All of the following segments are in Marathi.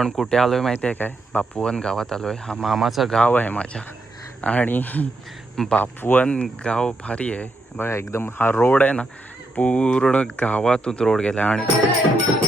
पण कुठे आलो आहे माहिती आहे काय? बापुवन गावात आलो आहे हा मामाचं गाव आहे माझ्या. आणि बापुवन गाव भारी आहे. बघा एकदम हा रोड आहे ना पूर्ण गावातून रोड गेला. आणि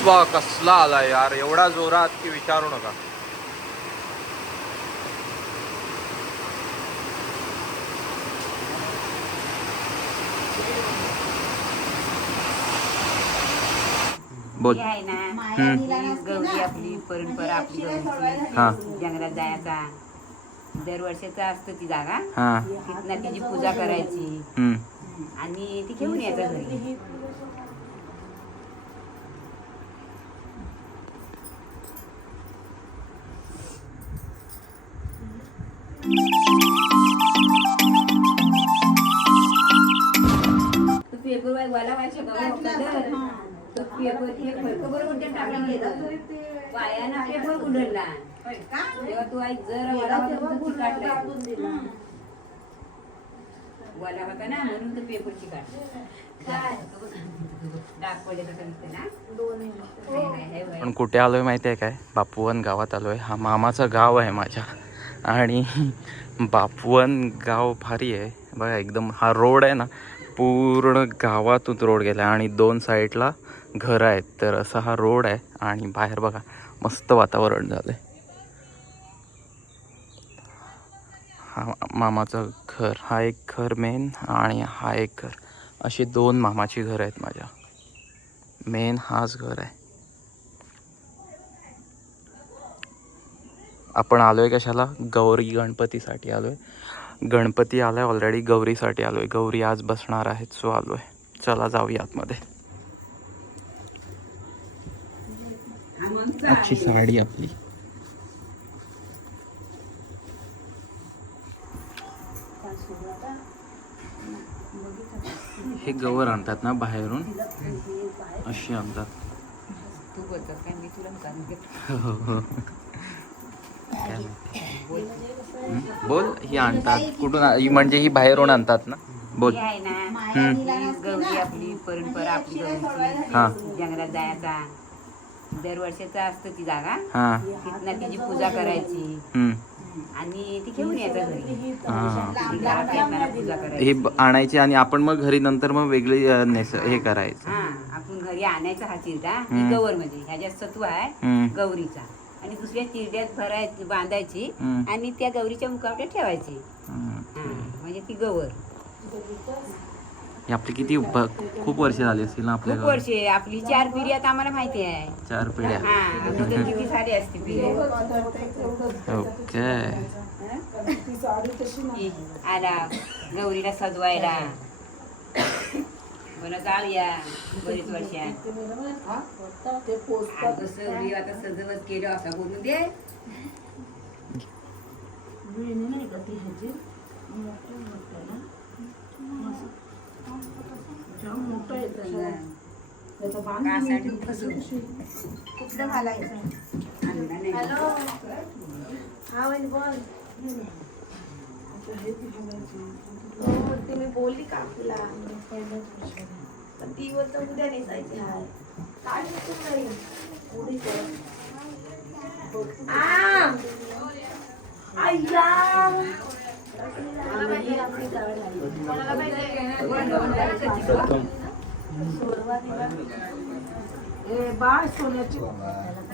ऊस बा कसला आला यार एवढा जोरात की विचारू नका. बोल. गौरी आपली परंपरा आपली गौरीची हा. जंगलात जायचा. दरवर्षाचा असतं ती जागा. हा. तिथनं तिची पूजा करायची. हम्म. आणि ती घेऊन यायचं घरी. गेलं. पायानं पेपर तेव्हा तू आई जरा वाला. वाला होता ना म्हणून तो बघ. पण कुठे आलो आहे. माहिती आहे काय? बापुवन गावात आलो आहे हा मामाचं गाव आहे माझ्या. आणि बापुवन गाव भारी आहे. बघा एकदम हा रोड आहे ना पूर्ण गावातून रोड गेला आणि दोन साईडला घरं आहेत तर असा हा रोड आहे आणि बाहेर बघा मस्त वातावरण झालं आहे हा मामाचं घर हा एक घर मेन आणि हा एक घर. अशी दोन मामाची घरं आहेत माझ्या. मेन हाच घर आहे. आपण आलोय कशाला? गौरी गणपतीसाठी आलोय. गणपती आलाय ऑलरेडी गौरीसाठी आलोय. गौरी आज बसणार आहेत सो आलोय. चला जाऊया आतमध्ये. अच्छी साडी आपली हे गवर आणतात ना बाहेरून? अशी आणतात? बोल ही आणतात. कुठून ही म्हणजे ही बाहेरून आणतात ना? बोल. आहे ना हम्म. गौरी आपली परंपरा आपली हा. जंगलात जायचा. दरवर्षाचा असतं ती जागा. हा. तिथनं तिची पूजा करायची. हम्म. आणि ती घेऊन यायचं घरी. हा. ती घरात येताना पूजा हे करायची ब- आणायचे आणि आपण मग घरी नंतर मग वेगळी अ, नेस हे करायचं. हा आपण घरी आणायचा हा चिरडा. हम्म. ही गवर मध्ये ह्याच्यात सत्व आहे हम्म. गौरीचा. आणि दुसऱ्या चिरड्यात भरायची बांधायची हम्म. आणि त्या गौरीच्या मुखावट्यात ठेवायची. हम्म. हा म्हणजे ती गवर. ही आपली किती ब- खूप वर्ष झाली असतील ना आपल्या खूप? वर्षे आपली चार पिढी आता आम्हाला माहिती आहे. चार पिढ्या. हा अगोदर किती सारी असते पिढी. ओके. आला गौरीला सजवायला. बरं जाऊया. बरीच वर्षात आता सगळी आता सजवत केलं असं बोलून दे. हा. वहिनी बोल. हो, तुम्ही बोलली का तुला? पण ती बोलत उद्या नेसायची हाय. काय नको नाही उडी कर. आ! अय्या! कोणाला पाहिजे? सोरवा दिवा.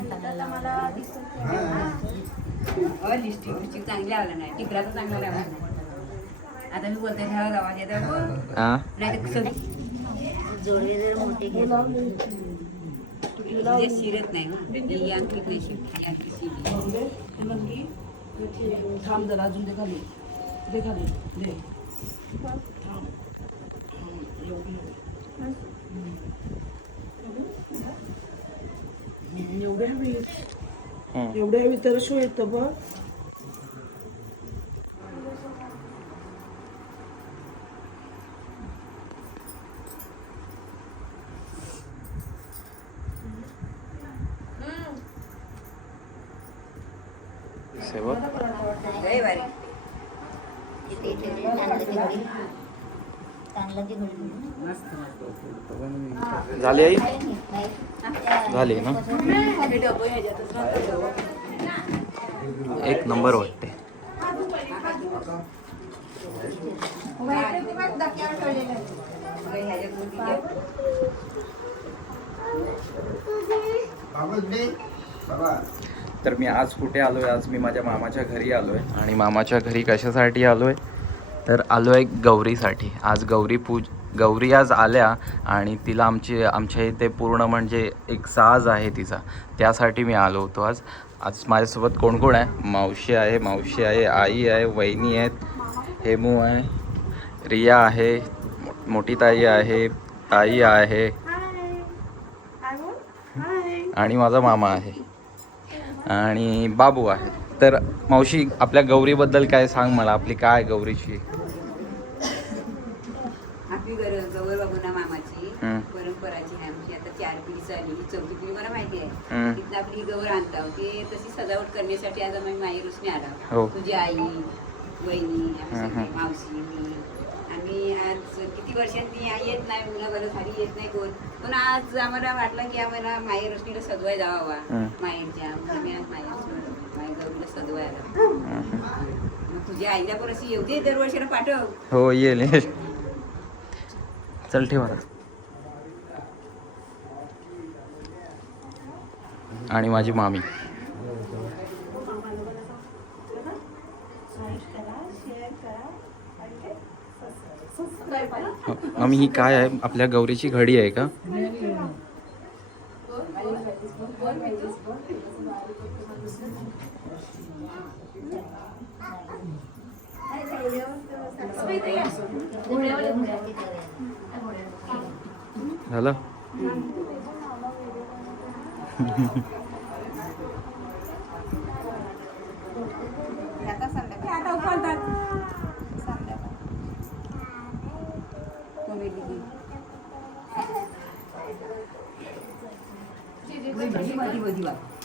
आता मला दिसत नाही. अ, लिस्टिक बिस्टिक चांगली आलं नाही टिकला तर चांगला लावला नाही आता मी बोलते ह्या गावात येतात हा नाही तर सगळी जोडवे जर मोठे घे शिरत नाही मग ही अंकित नाही शिरत ही अंकित शिरली थांब जरा अजून दे खाली दे खाली दे एवढ्या हवी हम्म. एवढ्या हवी तर शो येतं बघ मिक्स आहे बघ लय भारी इथे इथे चांगलं ती घडी चांगलं ती घडी झाली आई? झाली ना? एक नंबर वाटते. तर मी आज कुठे आलो आहे आज मी माझ्या मामाच्या घरी आलो आहे आणि मामाच्या घरी कशासाठी आलो आहे तर आलो आहे गौरीसाठी. आज गौरी पूज गौरी आज आल्या आणि तिला आमची आमच्या इथे पूर्ण म्हणजे एक साज आहे तिचा. त्यासाठी मी आलो होतो आज. आज माझ्यासोबत कोण कोण आहे? मावशी आहे मावशी आहे आई आहे वहिनी आहेत हेमू आहे रिया आहे मोठी ताई आहे ताई आहे. आणि माझा मामा आहे. आणि बाबू आहे. तर मावशी आपल्या गौरीबद्दल काय सांग मला? आपली काय गौरीची? आपली गर गौर बाबूना मामाची हम्म. परंपराची आहे आमची आता चार पिढी चालली ही चौथी पिढी मला माहिती आहे. तिथं आपली गौर आणता ते तशी सजावट करण्यासाठी आज आम्ही माहेरूसने आला हो. तुझी आई वहिनी आम्ही हम्म, सगळे, हम्म. मावशी मी आम्ही आज किती वर्षांनी आई येत नाही मुलं बरं झाली येत नाही कोण पण आज आम्हाला वाटलं की आम्हाला माहेर रोशनीला सजवाय जावा हम्म. माहेरच्या म्हणून आम्ही आज माहेर माहेर गौरीला सजवायला मग तुझ्या आईला पण अशी येऊ दरवर्षीला पाठव हो येईल. चल ठेव आता. आणि माझी मामी. मामी ही काय आहे? आपल्या गौरीची घडी आहे का? झालं?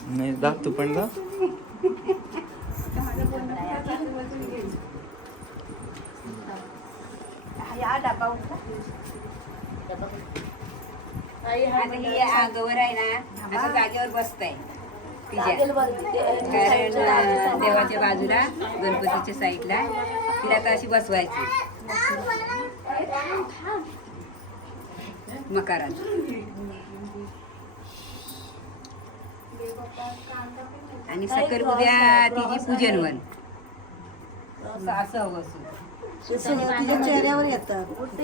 नाही जा तू पण जा. या डबा उठा. आता ही आ- गवर आहे ना आता जागेवर बसताय. कारण देवाच्या बाजूला गणपतीच्या साईडला तिला आता अशी बसवायची. मकारात. आणि सकर उद्या तिची पूजन वन असं हवं असं. चेहऱ्यावर येतात कुठे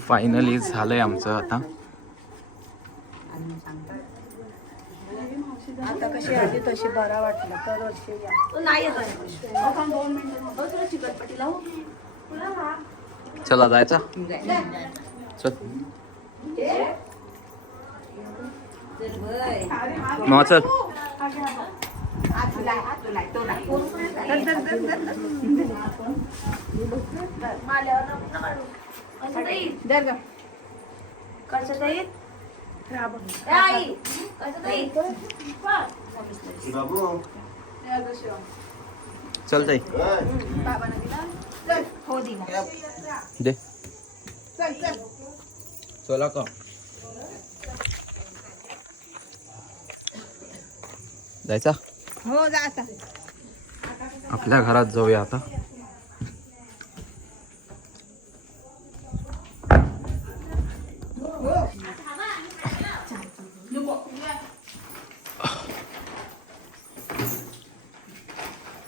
फायनली झालंय आमचं आता आता कशी आली तशी बरा वाटला तर वर्षी चला जायचा जाय. चल. मग चल कसं जाईल चल जाई दे चला का जायचा हो जा आता. आपल्या घरात जाऊया आता.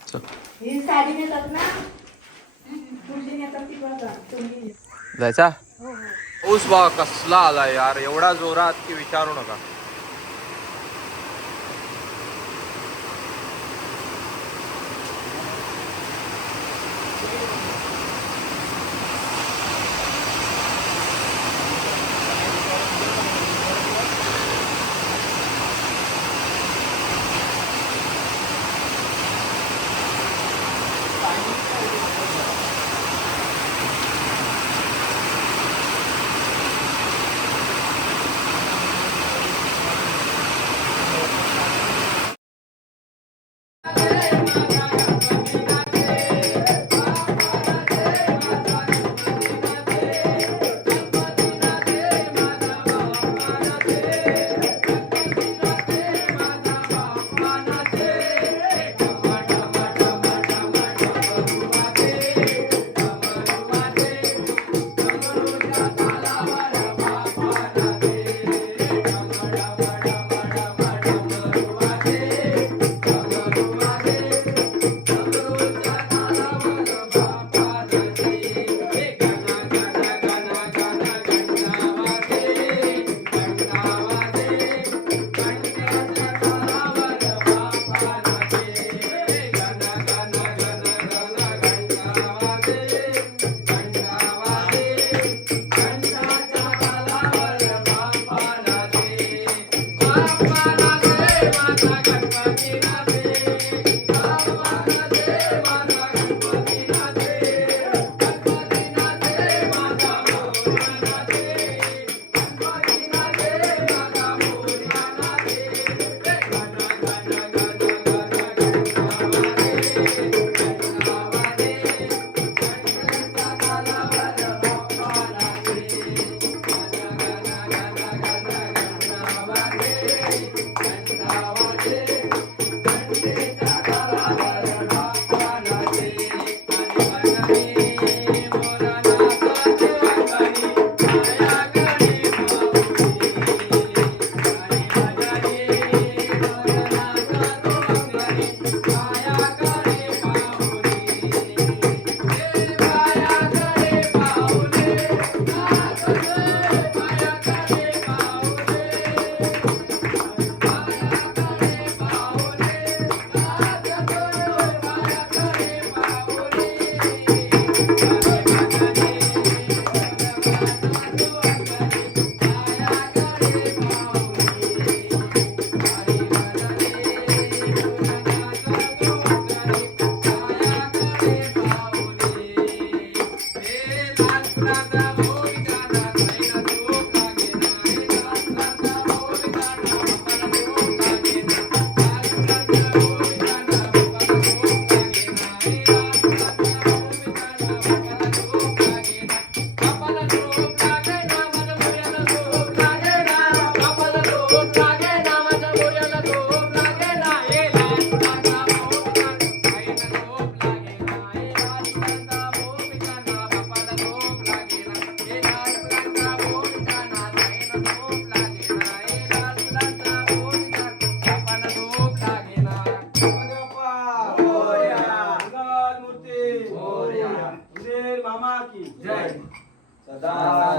चल. ही जायचा? पाऊस बा कसला आला यार एवढा जोरात की विचारू नका.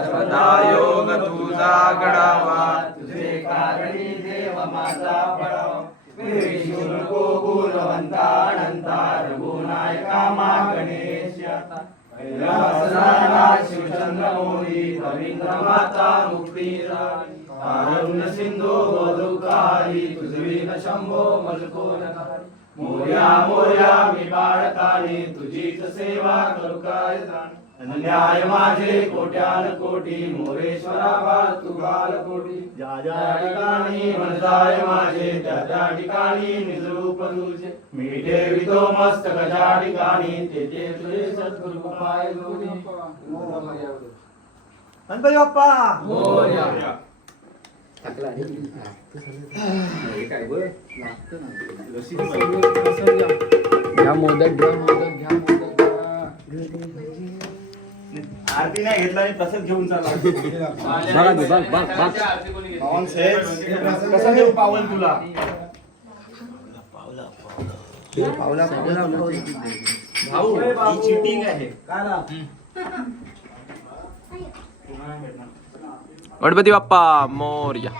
सदा योग तुझा घडावा तुझे कारणी देव माझा पडावा गुणवंता अनंता रघुनायका मा गणेश शिवचंद्र मोरी रवींद्र माता मुक्ती सिंधू बदुकारी तुझवी न शंभो मोर्या मोर्या मी बाळकाने तुझीच सेवा करू काय जाण? न्याय माझे कोट्यान कोटी मोरेश्वरा बाळ तू बाल कोटी ज्या ज्या ठिकाणी म्हणताय माझे त्या त्या ठिकाणी निजरूप तुझे. मी ठेवितो मस्तक ज्या ठिकाणी तेथे तुझे सद्गुरु पाय जोडी. गणपती बाप्पा मोरया. घ्या मोदक घ्या मोदक घ्या मोदक आरती नाही घेतला आणि प्रसाद घेऊन चालला. पावन सेठ, कसा देऊ पावन तुला. भाऊ ही चिटिंग आहे. गणपती बाप्पा मोर्या.